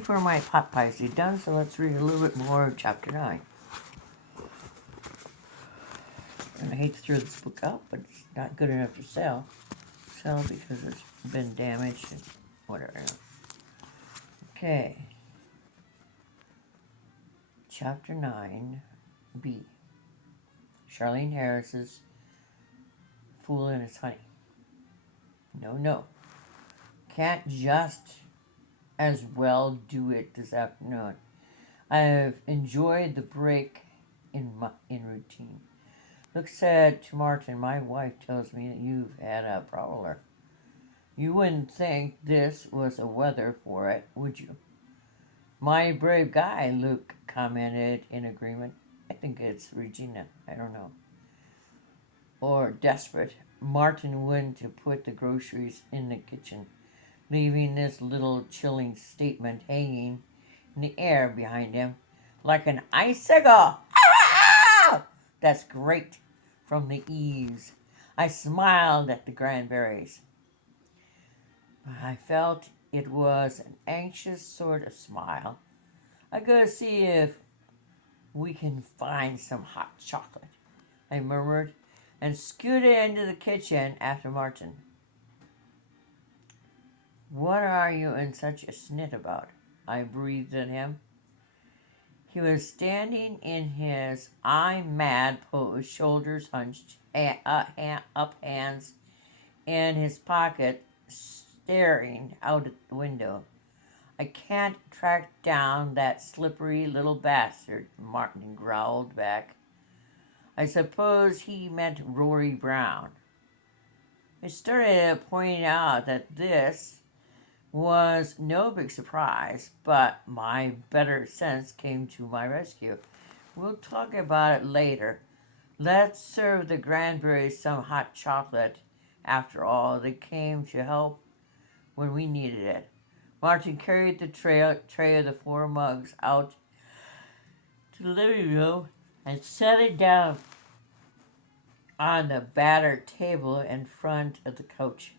for my pot pies to be done, so let's read a little bit more of chapter 9. And I hate to throw this book out, but it's not good enough to sell. Because it's been damaged and whatever. Okay. Chapter 9B. Charlaine Harris's Fool and His Honey. No. Can't just as well do it this afternoon. I've enjoyed the break in routine. Look said to Martin, my wife tells me that you've had a prowler. You wouldn't think this was a weather for it, would you? My brave guy, Luke commented in agreement. I think it's Regina. I don't know. Or desperate. Martin went to put the groceries in the kitchen, leaving this little chilling statement hanging in the air behind him like an icicle. Ah! That's great. From the eaves. I smiled at the cranberries. I felt it was an anxious sort of smile. I gotta see if we can find some hot chocolate, I murmured, and scooted into the kitchen after Martin. What are you in such a snit about? I breathed at him. He was standing in his I'm mad pose, shoulders hunched, up hands in his pocket, staring out at the window. I can't track down that slippery little bastard, Martin growled back. I suppose he meant Rory Brown. I started pointing out that this was no big surprise, but my better sense came to my rescue. We'll talk about it later. Let's serve the Granberries some hot chocolate. After all, they came to help when we needed it. Martin carried the tray of the 4 mugs out to the living room and set it down on the battered table in front of the couch.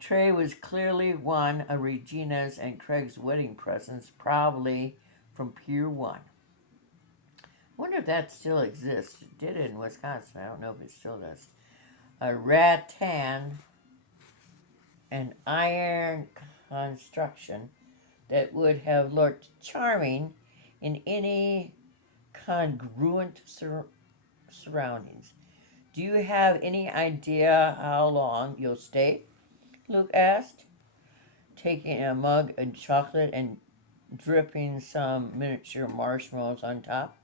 Tray was clearly one of Regina's and Craig's wedding presents, probably from Pier 1. I wonder if that still exists. It did in Wisconsin. I don't know if it still does. A rattan, an iron construction that would have looked charming in any congruent surroundings. Do you have any idea how long you'll stay? Luke asked, taking a mug of chocolate and dripping some miniature marshmallows on top.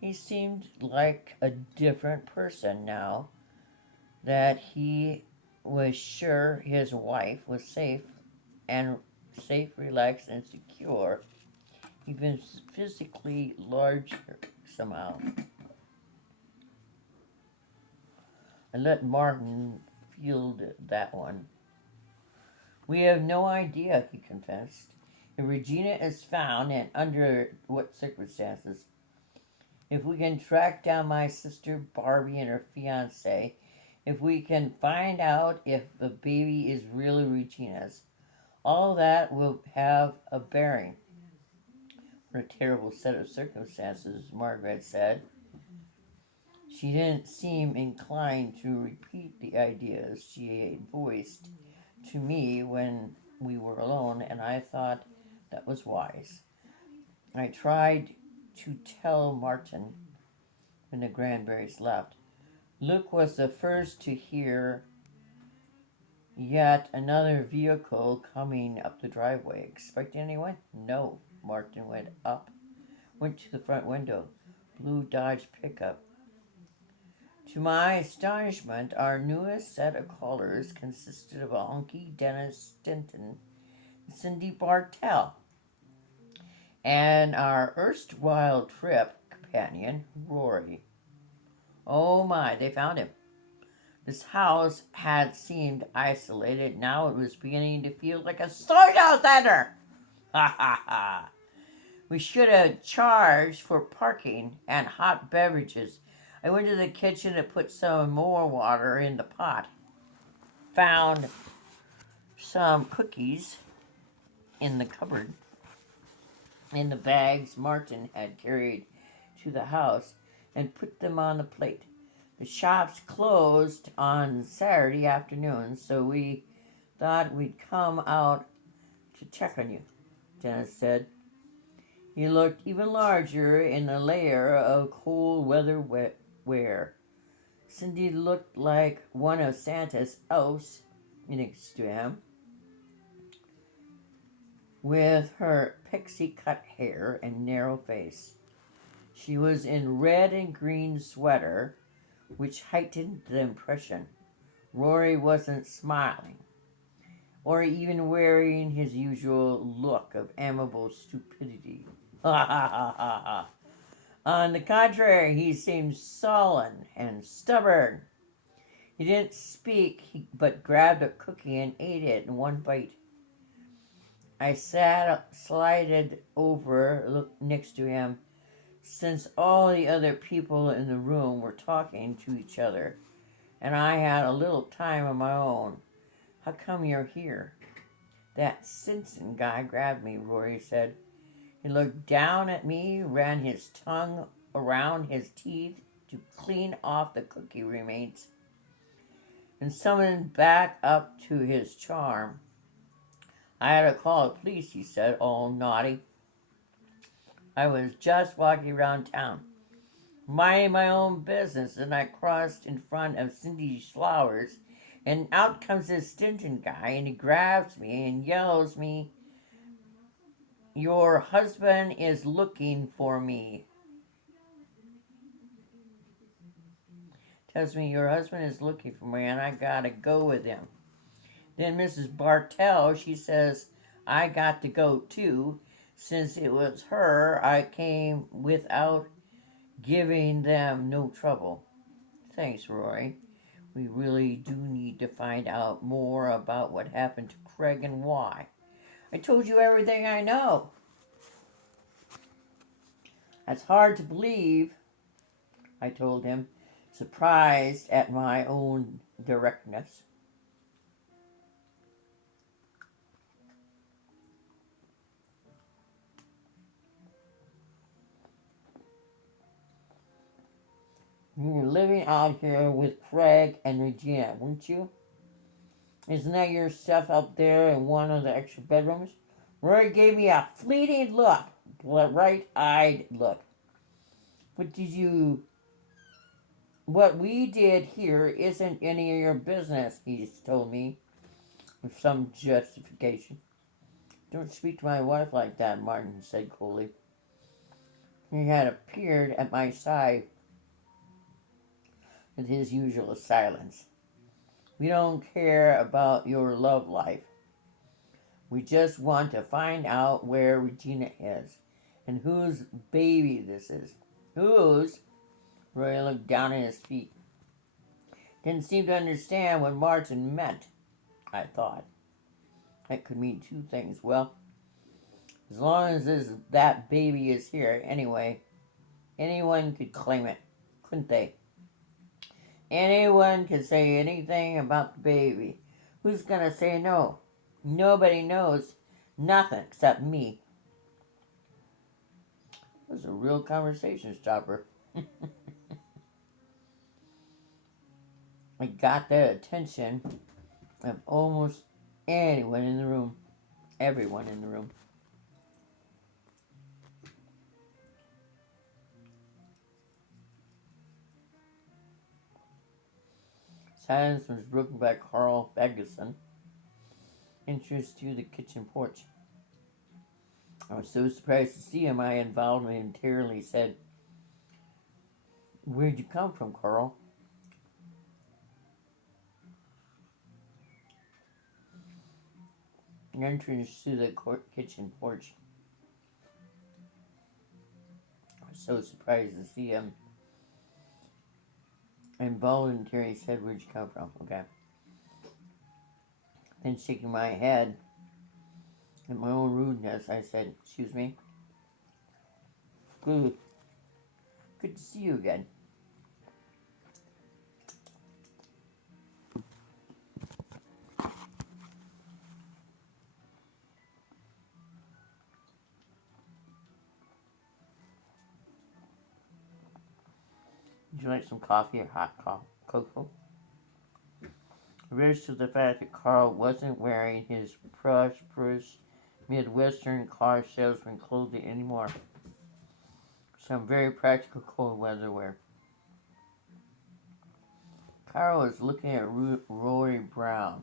He seemed like a different person now that he was sure his wife was safe, relaxed, and secure, even physically larger somehow. I let Martin field that one. We have no idea, he confessed. If Regina is found and under what circumstances. If we can track down my sister Barbie and her fiancé, if we can find out if the baby is really Regina's, all that will have a bearing. What a terrible set of circumstances, Margaret said. She didn't seem inclined to repeat the ideas she had voiced to me when we were alone, and I thought that was wise. I tried to tell Martin when the Granberries left. Luke was the first to hear yet another vehicle coming up the driveway. Expecting anyone? No. Martin went to the front window. Blue Dodge pickup. To my astonishment, our newest set of callers consisted of a hunky Dennis Stinton and Cindy Bartell, and our erstwhile trip companion, Rory. Oh my, they found him. This house had seemed isolated. Now it was beginning to feel like a social center. Ha ha ha. We should have charged for parking and hot beverages. I went to the kitchen to put some more water in the pot. Found some cookies in the cupboard in the bags Martin had carried to the house and put them on the plate. The shops closed on Saturday afternoon, so we thought we'd come out to check on you, Dennis said. He looked even larger in a layer of cold weather wear. Cindy looked like one of Santa's elves next to him, with her pixie-cut hair and narrow face. She was in red and green sweater, which heightened the impression. Rory wasn't smiling, or even wearing his usual look of amiable stupidity. Ha ha ha ha ha. On the contrary, he seemed sullen and stubborn. He didn't speak, but grabbed a cookie and ate it in one bite. I slided over, looked next to him, since all the other people in the room were talking to each other, and I had a little time of my own. How come you're here? That Simpson guy grabbed me, Rory said. He looked down at me, ran his tongue around his teeth to clean off the cookie remains, and summoned back up to his charm. I had to call the police, he said, all naughty. I was just walking around town, minding my own business, and I crossed in front of Cindy's flowers, and out comes this Stinton guy, and he grabs me and yells me, "Your husband is looking for me." Tells me, "Your husband is looking for me, and I gotta go with him." Then Mrs. Bartell, she says, I got to go too, since it was her I came without giving them no trouble. Thanks, Rory. We really do need to find out more about what happened to Craig and why. I told you everything I know. That's hard to believe, I told him, surprised at my own directness. You were living out here with Craig and Regina, weren't you? Isn't that your stuff up there in one of the extra bedrooms? Rory gave me a fleeting look, a right-eyed look. What we did here isn't any of your business, he told me, with some justification. Don't speak to my wife like that, Martin said coolly. He had appeared at my side with his usual silence. We don't care about your love life. We just want to find out where Regina is and whose baby this is. Whose? Roy looked down at his feet. Didn't seem to understand what Martin meant, I thought. That could mean two things. Well, as long as that baby is here, anyway, anyone could claim it, couldn't they? Anyone could say anything about the baby. Who's gonna say no? Nobody knows nothing except me. It was a real conversation stopper. I got the attention of almost anyone in the room. Everyone in the room. Silence was broken by Carl Ferguson, introduced to the kitchen porch. I was so surprised to see him, I involuntarily said, "Where'd you come from, Carl?" Entrance to the kitchen porch. I was so surprised to see him. I involuntarily said, "Where'd you come from?" Okay. Then shaking my head at my own rudeness, I said, "Excuse me." Good to see you again. you like some coffee or hot cocoa? Rich to the fact that Carl wasn't wearing his prosperous Midwestern car salesman clothing anymore. Some very practical cold weather wear. Carl was looking at Rory Brown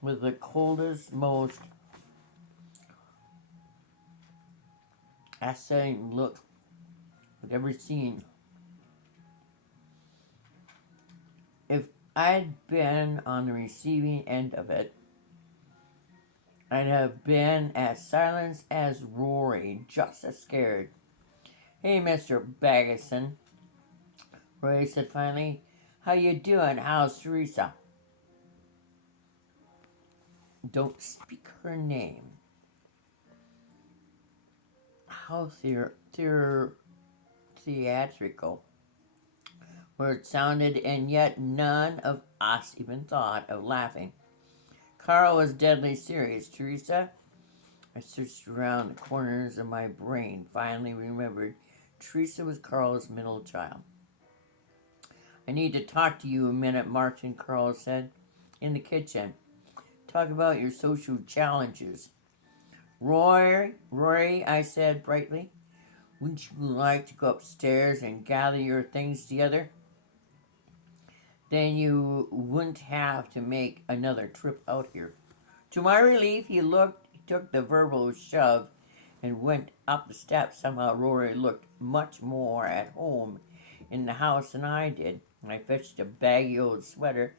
with the coldest, most acidic look I'd ever seen. If I'd been on the receiving end of it, I'd have been as silent as Rory, just as scared. "Hey, Mr. Baggison," Rory said finally. "How you doing? How's Teresa?" "Don't speak her name." How theatrical words sounded, and yet none of us even thought of laughing. Carl was deadly serious. "Teresa?" I searched around the corners of my brain, finally remembered Teresa was Carl's middle child. "I need to talk to you a minute, Martin," Carl said. "In the kitchen. Talk about your social challenges." Rory, I said brightly, "wouldn't you like to go upstairs and gather your things together? Then you wouldn't have to make another trip out here." To my relief, he took the verbal shove and went up the steps. Somehow Rory looked much more at home in the house than I did. I fetched a baggy old sweater,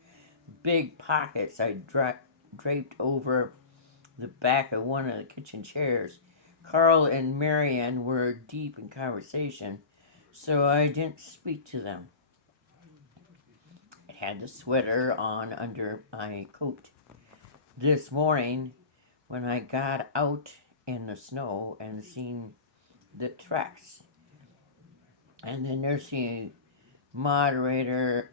big pockets I draped over the back of one of the kitchen chairs. Carl and Marianne were deep in conversation, so I didn't speak to them. I had the sweater on under my coat. This morning, when I got out in the snow and seen the tracks, and the nursing moderator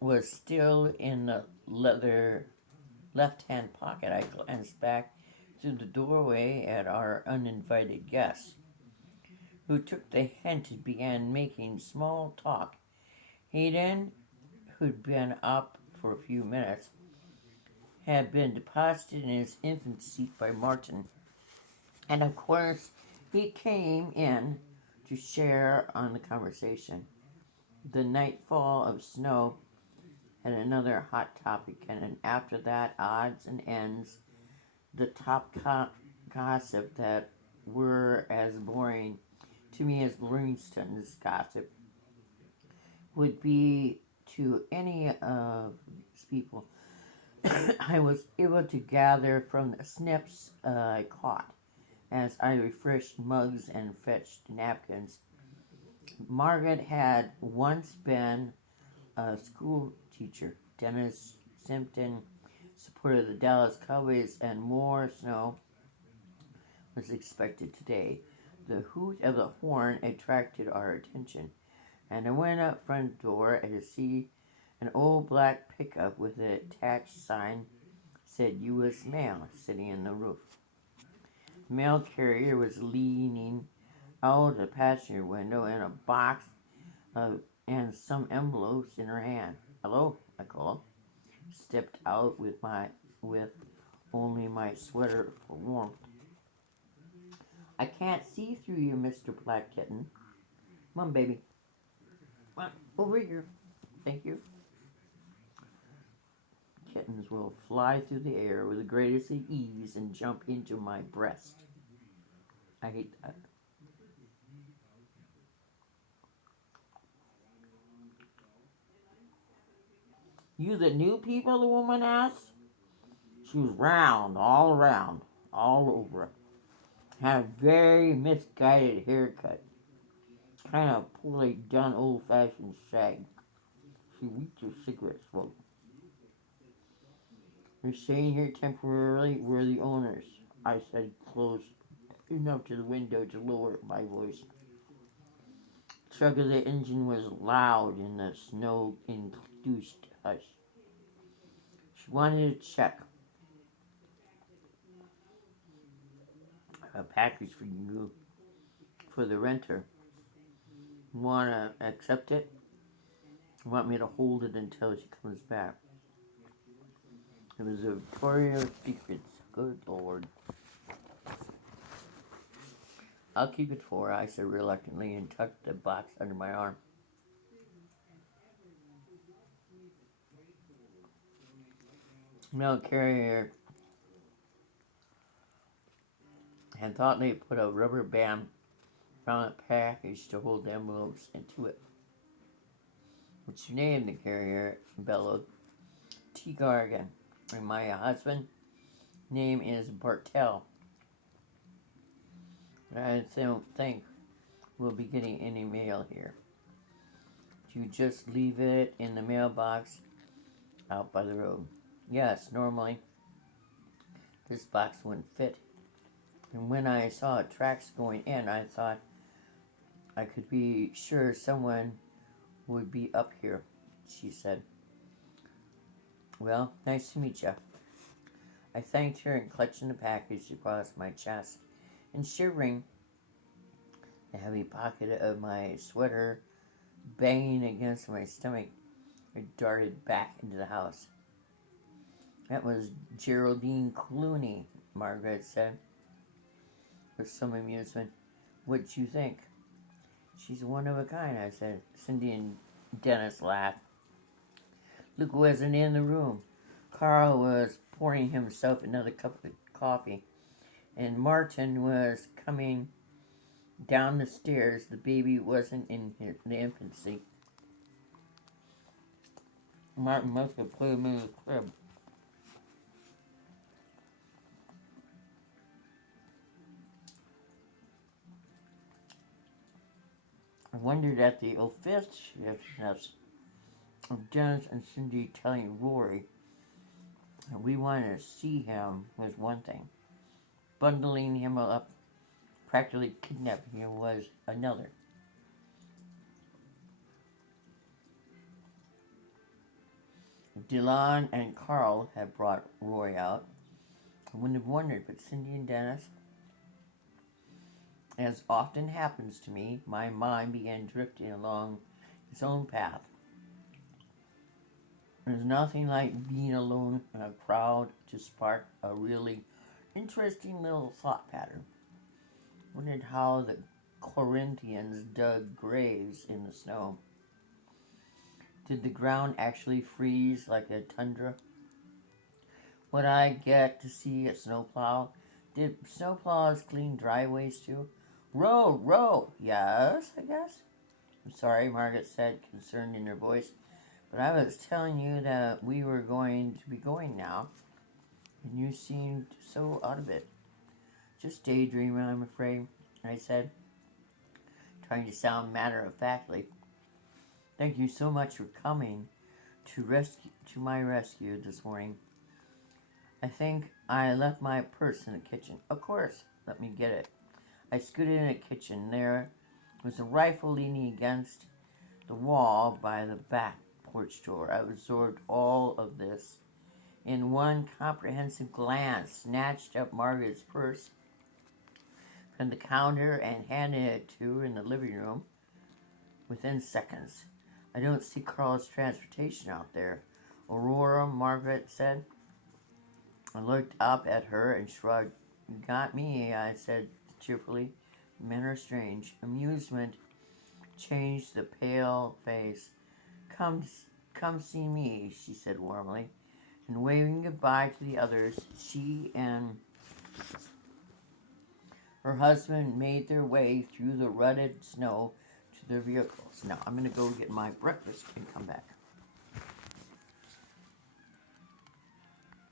was still in the leather left-hand pocket, I glanced back through the doorway at our uninvited guest, who took the hint and began making small talk. Hayden, who'd been up for a few minutes, had been deposited in his infant seat by Martin, and of course he came in to share on the conversation. The nightfall of snow had another hot topic, and after that, odds and ends, the top gossip that were as boring to me as Livingston's gossip would be to any of these people. I was able to gather from the snips I caught as I refreshed mugs and fetched napkins. Margaret had once been a school teacher. Dennis Simpson supported the Dallas Cowboys, and more snow was expected today. The hoot of the horn attracted our attention, and I went up front door to see an old black pickup with an attached sign said U.S. Mail sitting in the roof. The mail carrier was leaning out the passenger window in a box and some envelopes in her hand. "Hello," I called. Stepped out with only my sweater for warmth. "I can't see through you, Mr. Black Kitten. Come on, baby. Come on, over here. Thank you." Kittens will fly through the air with the greatest ease and jump into my breast. I hate that. "You the new people?" the woman asked. She was round, all around, all over. Had a very misguided haircut. Kind of poorly done old-fashioned shag. She reeked of cigarette smoke. "We're staying here temporarily. We're the owners," I said, close enough to the window to lower my voice. The chug of the engine was loud in the snow-induced hush. She wanted to check. "A package for you, for the renter." Want to accept it? Want me to hold it until she comes back? It was a Victoria's Secrets. Good Lord. I'll keep it for her, I said reluctantly and tucked the box under my arm. Mail carrier had thought they put a rubber band around a package to hold the envelopes into it. What's your name? The carrier bellowed. T. Gargan. And my husband's name is Bartell. I don't think we'll be getting any mail here. Do you just leave it in the mailbox out by the road? Yes, normally this box wouldn't fit. And when I saw tracks going in, I thought I could be sure someone would be up here, she said. Well, nice to meet you. I thanked her and clutching the package across my chest and shivering, the heavy pocket of my sweater banging against my stomach, I darted back into the house. That was Geraldine Clooney, Margaret said, with some amusement. What'd you think? She's one of a kind, I said. Cindy and Dennis laughed. Luke wasn't in the room. Carl was pouring himself another cup of coffee, and Martin was coming down the stairs. The baby wasn't in the infancy. Martin must have put him in the crib. I wondered at the officiousness of Dennis and Cindy telling Rory that we wanted to see him was one thing. Bundling him up, practically kidnapping him, was another. Dylan and Carl had brought Rory out. I wouldn't have wondered, but Cindy and Dennis, as often happens to me, my mind began drifting along its own path. There's nothing like being alone in a crowd to spark a really interesting little thought pattern. Wondered how the Corinthians dug graves in the snow. Did the ground actually freeze like a tundra? Would I get to see a snowplow? Did snowplows clean driveways too? Row. Yes, I guess. I'm sorry, Margaret said, concerned in her voice, but I was telling you that we were going to be going now, and you seemed so out of it. Just daydreaming, I'm afraid, I said, trying to sound matter-of-factly. Thank you so much for coming to my rescue this morning. I think I left my purse in the kitchen. Of course, let me get it. I scooted in the kitchen. There was a rifle leaning against the wall by the back porch door. I absorbed all of this in one comprehensive glance, snatched up Margaret's purse from the counter and handed it to her in the living room within seconds. I don't see Carl's transportation out there. Aurora, Margaret said. I looked up at her and shrugged. You got me, I said cheerfully. Men are strange. Amusement changed the pale face. Come see me, she said warmly. And waving goodbye to the others, she and her husband made their way through the rutted snow to their vehicles. Now, I'm going to go get my breakfast and come back.